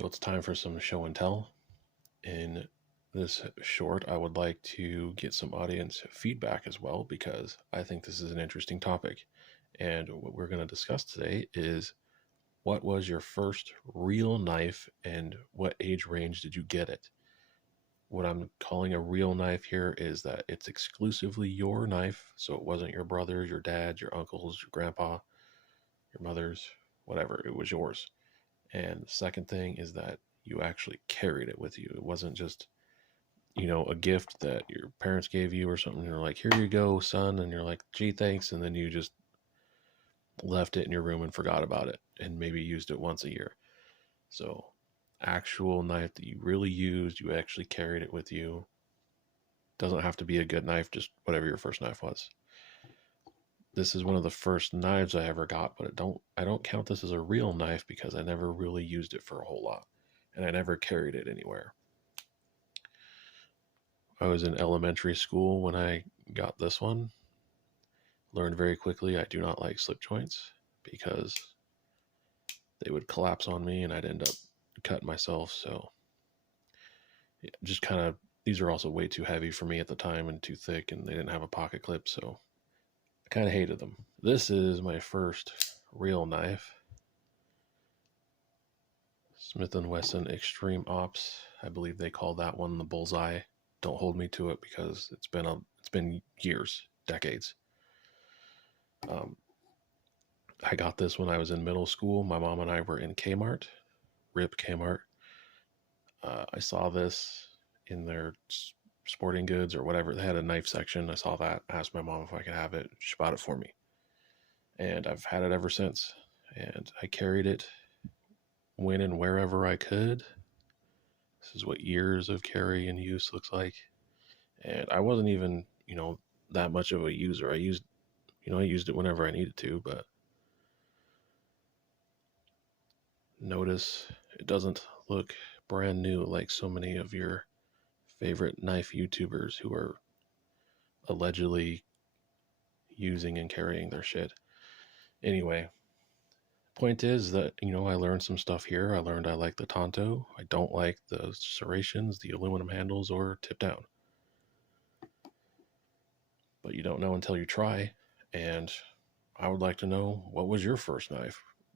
So it's time for some show and tell. In this short, I would like to get some audience feedback as well because I think this is an interesting topic. And what we're going to discuss today is what was your first real knife and what age range did you get it? What I'm calling a real knife here is that it's exclusively your knife. So it wasn't your brother's, your dad's, your uncle's, your grandpa, your mother's, whatever. It was yours. And the second thing is that you actually carried it with you. It wasn't just, a gift that your parents gave you or something. You're like, here you go, son. And you're like, gee, thanks. And then you just left it in your room and forgot about it and maybe used it once a year. So, actual knife that you really used, you actually carried it with you. Doesn't have to be a good knife, just whatever your first knife was. This is one of the first knives I ever got, but I don't count this as a real knife because I never really used it for a whole lot and I never carried it anywhere. I was in elementary school when I got this one. Learned very quickly I do not like slip joints because they would collapse on me and I'd end up cutting myself. So, yeah, just kind of, these are also way too heavy for me at the time and too thick, and they didn't have a pocket clip. So, I kind of hated them. This is my first real knife. Smith & Wesson Extreme Ops. I believe they call that one the Bullseye. Don't hold me to it because it's been years, decades. I got this when I was in middle school. My mom and I were in Kmart, RIP Kmart. I saw this in their sporting goods or whatever. They had a knife section. I saw that. Asked my mom if I could have it. She bought it for me, and I've had it ever since. And I carried it when and wherever I could. This is what years of carry and use looks like. And I wasn't even, that much of a user. I used it whenever I needed to, but notice it doesn't look brand new like so many of your favorite knife YouTubers who are allegedly using and carrying their shit. Anyway, point is that, I learned some stuff here. I learned I like the Tonto. I don't like the serrations, the aluminum handles, or tip down. But you don't know until you try. And I would like to know, what was your first knife?